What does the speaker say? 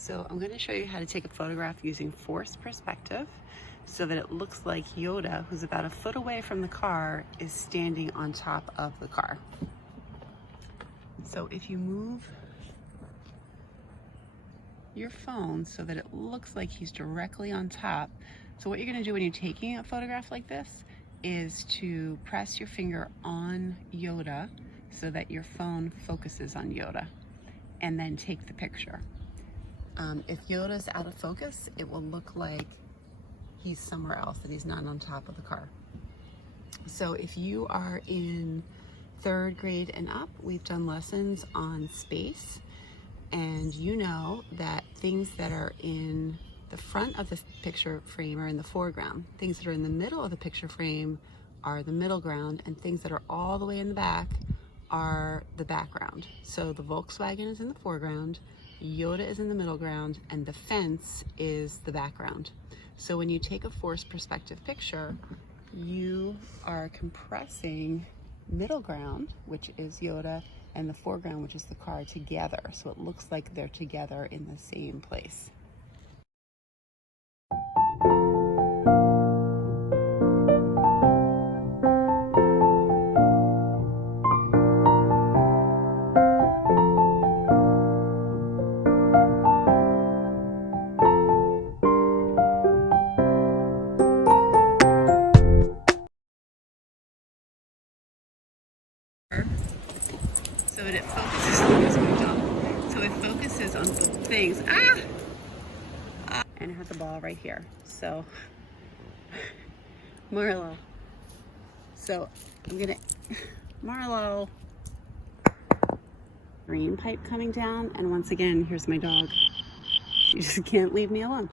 So I'm going to show you how to take a photograph using forced perspective so that it looks like Yoda, who's about a foot away from the car, is standing on top of the car. So if you move your phone so that it looks like he's directly on top, so what you're going to do when you're taking a photograph like this is to press your finger on Yoda so that your phone focuses on Yoda, and then take the picture. If Yoda's out of focus, it will look like he's somewhere else, that he's not on top of the car. So if you are in 3rd grade and up, we've done lessons on space, and you know that things that are in the front of the picture frame are in the foreground. Things that are in the middle of the picture frame are the middle ground, and things that are all the way in the back are the background. So the Volkswagen is in the foreground, Yoda is in the middle ground, and the fence is the background. So when you take a forced perspective picture, you are compressing middle ground, which is Yoda, and the foreground, which is the car, together. So it looks like they're together in the same place. So that it focuses on So it focuses on both things. And it has a ball right here. So Marlowe. So I'm gonna Marlowe. Green pipe coming down, and once again, here's my dog. She just can't leave me alone.